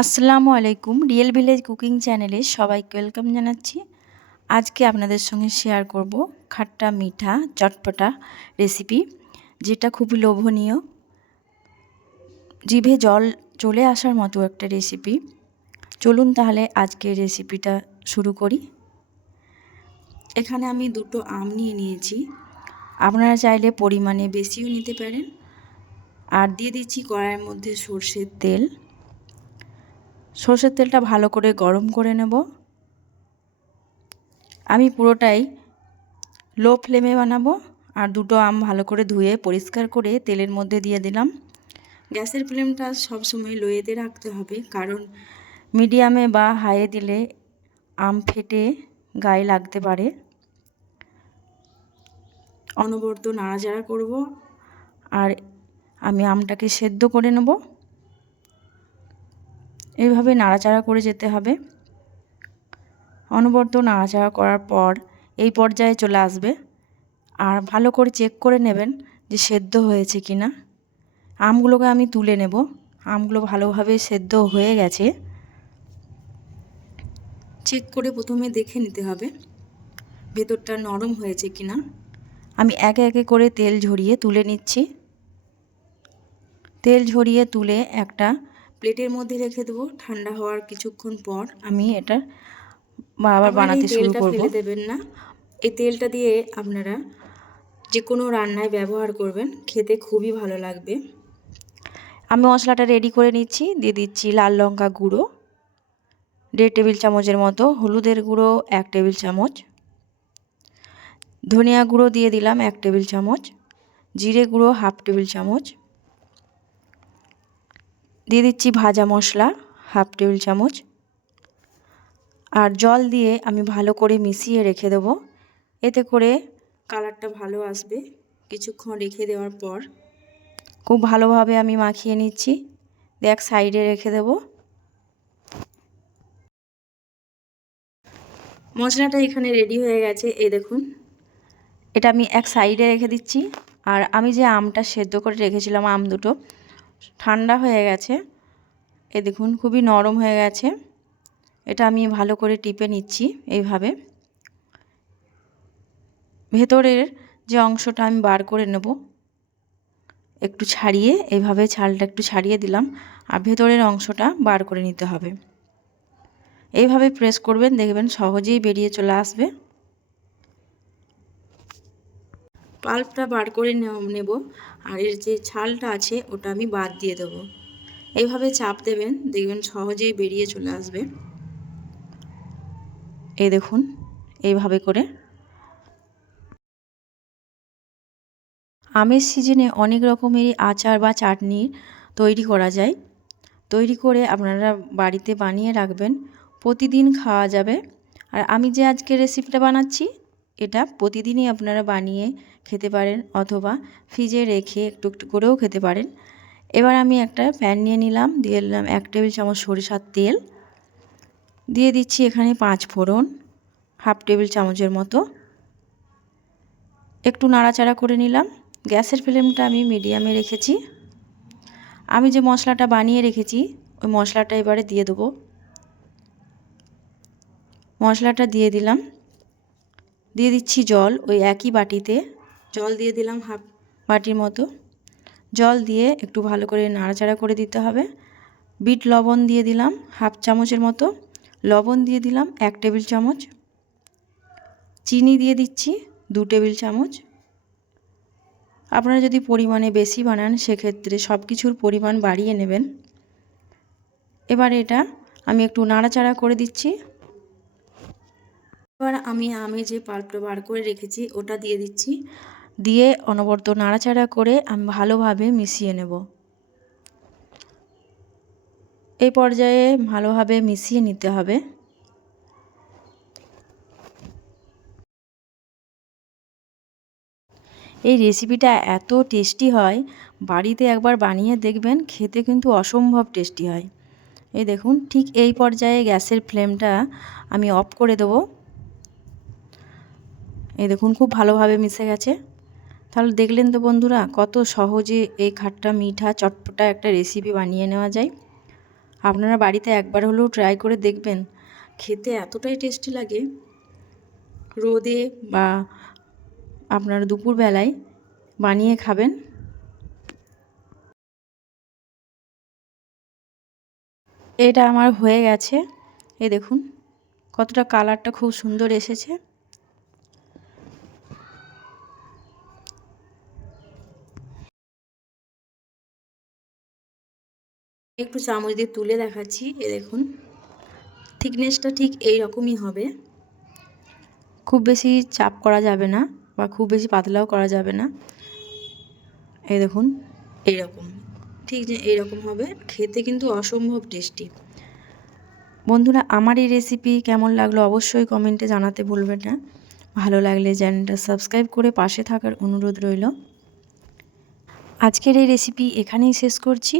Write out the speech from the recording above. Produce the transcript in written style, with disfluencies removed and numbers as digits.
আসসালামু আলাইকুম। Real village cooking চ্যানেলে সবাইকে ওয়েলকাম জানাচ্ছি। আজকে আপনাদের সঙ্গে শেয়ার করব খাট্টা মিঠা চটপটা রেসিপি, যেটা খুবই লোভনীয়, জিভে জল চলে আসার মতো একটা রেসিপি। চলুন তাহলে আজকের রেসিপিটা শুরু করি। এখানে আমি দুটো আম নিয়ে নিয়েছি, আপনারা চাইলে পরিমাণে বেশিও নিতে পারেন। আর দিয়ে দিচ্ছি কড়াইয়ের মধ্যে সর্ষের তেল। সর্ষের তেলটা ভালো করে গরম করে নেব। আমি পুরোটাই লো ফ্লেমে বানাবো। আর দুটো আম ভালো করে ধুয়ে পরিষ্কার করে তেলের মধ্যে দিয়ে দিলাম। গ্যাসের ফ্লেমটা সবসময় লোয়েতে রাখতে হবে, কারণ মিডিয়ামে বা হাইয়ে দিলে আম ফেটে গায়ে লাগতে পারে। অনবরত নাড়াচাড়া করব আর আমি আমটাকে সেদ্ধ করে নেব। এইভাবে নাড়াচাড়া করে যেতে হবে। অনবরত নাড়াচাড়া করার পর এই পর্যায়ে চলে আসবে। আর ভালো করে চেক করে নেবেন যে সেদ্ধ হয়েছে কি না। আমগুলোকে আমি তুলে নেব। আমগুলো ভালোভাবে সেদ্ধ হয়ে গেছে। চেক করে প্রথমে দেখে নিতে হবে ভেতরটা নরম হয়েছে কি না। আমি একে একে করে তেল ঝরিয়ে তুলে নিচ্ছি। তেল ঝরিয়ে তুলে একটা প্লেটের মধ্যে রেখে দেবো। ঠান্ডা হওয়ার কিছুক্ষণ পর আমি এটা আবার বানাতে শুরু করব। ফেলে দেবেন না। এই তেলটা দিয়ে আপনারা যে কোনো রান্নায় ব্যবহার করবেন, খেতে খুবই ভালো লাগবে। আমি মশলাটা রেডি করে নিচ্ছি। দিয়ে দিচ্ছি লাল লঙ্কা গুঁড়ো 1.5 টেবিল চামচের মতো, হলুদের গুঁড়ো 1 টেবিল চামচ, ধনিয়া গুঁড়ো দিয়ে দিলাম 1 টেবিল চামচ, জিরে গুঁড়ো 1/2 টেবিল চামচ, দিয়ে দিচ্ছি ভাজা মশলা 1/2 টেবিল চামচ। আর জল দিয়ে আমি ভালো করে মিশিয়ে রেখে দেবো। এতে করে কালারটা ভালো আসবে। কিছুক্ষণ রেখে দেওয়ার পর খুব ভালোভাবে আমি মাখিয়ে নিচ্ছি। এক সাইডে রেখে দেব। মশলাটা এখানে রেডি হয়ে গেছে। এই দেখুন, এটা আমি এক সাইডে রেখে দিচ্ছি। আর আমি যে আমটা সেদ্ধ করে রেখেছিলাম, আম দুটো ঠান্ডা হয়ে গেছে। এই দেখুন খুবই নরম হয়ে গেছে। এটা আমি ভালো করে টিপে নিচ্ছি। এইভাবে ভেতরের যে অংশটা আমি বার করে নেব, একটু ছাড়িয়ে, এইভাবে ছালটা একটু ছাড়িয়ে দিলাম। আর ভেতরের অংশটা বার করে নিতে হবে। এইভাবে প্রেস করবেন, দেখবেন সহজেই বেরিয়ে চলে আসবে। পাল্পটা বার করে নেব। আর এর যে ছালটা আছে ওটা আমি বাদ দিয়ে দেব। এইভাবে চাপ দেবেন, দেখবেন সহজেই বেরিয়ে চলে আসবে। এই দেখুন, এইভাবে করে। আমের সিজনে অনেক রকমেরই আচার বা চাটনি তৈরি করা যায়। তৈরি করে আপনারা বাড়িতে বানিয়ে রাখবেন, প্রতিদিন খাওয়া যাবে। আর আমি যে আজকে রেসিপিটা বানাচ্ছি, এটা প্রতিদিনই আপনারা বানিয়ে খেতে পারেন, অথবা ফ্রিজে রেখে একটু একটু করেও খেতে পারেন। এবার আমি একটা প্যান নিয়ে নিলাম, দিয়ে দিলাম 1 টেবিল চামচ সরিষার তেল, দিয়ে দিচ্ছি এখানে 5 ফোড়ন 1/2 টেবিল চামচের মতো। একটু নাড়াচাড়া করে নিলাম। গ্যাসের ফ্লেমটা আমি মিডিয়ামে রেখেছি। আমি যে মশলাটা বানিয়ে রেখেছি ওই মশলাটা এবারে দিয়ে দেবো। মশলাটা দিয়ে দিলাম। দিয়ে দিচ্ছি জল, ওই একই বাটিতে জল দিয়ে দিলাম 1/2 বাটির মতো। জল দিয়ে একটু ভালো করে নাড়াচাড়া করে দিতে হবে। বিট লবণ দিয়ে দিলাম 1/2 চামচের মতো, লবণ দিয়ে দিলাম 1 টেবিল চামচ, চিনি দিয়ে দিচ্ছি 2 টেবিল চামচ। আপনারা যদি পরিমাণে বেশি বানান, সেক্ষেত্রে সব কিছুর পরিমাণ বাড়িয়ে নেবেন। এবার এটা আমি একটু নাড়াচাড়া করে দিচ্ছি। এবার আমি যে পাল্পটা বার করে রেখেছি ওটা দিয়ে দিচ্ছি। দিয়ে অনবরত নাড়াচাড়া করে আমি ভালোভাবে মিশিয়ে নেব। এই পর্যায়ে ভালোভাবে মিশিয়ে নিতে হবে। এই রেসিপিটা এত টেস্টি হয়, বাড়িতে একবার বানিয়ে দেখবেন, খেতে কিন্তু অসম্ভব টেস্টি হয়। এই দেখুন, ঠিক এই পর্যায়ে গ্যাসের ফ্লেমটা আমি অফ করে দেব। এই দেখুন খুব ভালোভাবে মিশে গেছে। তাহলে দেখলেন তো বন্ধুরা, কত সহজে এই খাট্টা মিঠা চটপটা একটা রেসিপি বানিয়ে নেওয়া যায়। আপনারা বাড়িতে একবার হলেও ট্রাই করে দেখবেন, খেতে এতটাই টেস্টি লাগে। রোদে বা আপনারা দুপুরবেলায় বানিয়ে খাবেন। এটা আমার হয়ে গেছে, এই দেখুন কতটা কালারটা খুব সুন্দর এসেছে। একটু চামচ দিয়ে তুলে দেখাচ্ছি, এ দেখুন থিকনেসটা ঠিক এই রকমই হবে, খুব বেশি চাপ করা যাবে না বা খুব বেশি পাতলাও করা যাবে না। এই দেখুন এইরকম, ঠিক যে এইরকম হবে, খেতে কিন্তু অসম্ভব টেস্টি। বন্ধুরা, আমার এই রেসিপি কেমন লাগলো অবশ্যই কমেন্টে জানাতে ভুলবেন না। ভালো লাগলে চ্যানেলটা সাবস্ক্রাইব করে পাশে থাকার অনুরোধ রইল। আজকের এই রেসিপি এখানেই শেষ করছি।